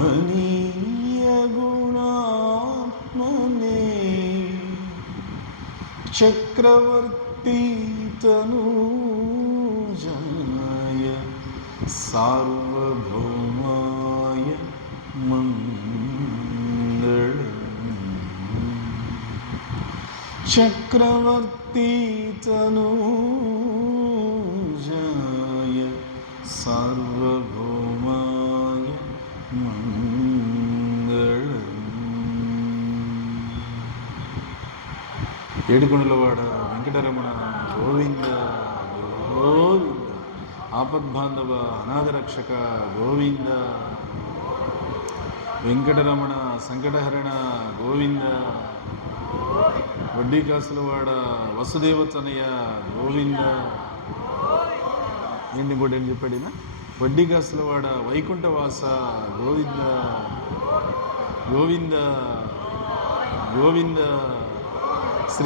हनीयगुणात्मने चक्रवर्ती तनूजनाय सार्वभौमाय मंगल चक्रवर्ती तनूजाय सार्वभौम ఏడుకొండలవాడ వెంకటరమణ గోవింద గోవింద. ఆపద్బాంధవ అనాథరక్షక గోవింద. వెంకటరమణ సంకటహరణ గోవింద. వడ్డీ కాసులవాడ వసుదేవ గోవింద. ఏంటి ఇంకోటి ఏం చెప్పాడినా ఈయన? వడ్డీ కాసులవాడ వైకుంఠవాస గోవింద. గోవింద. గోవింద.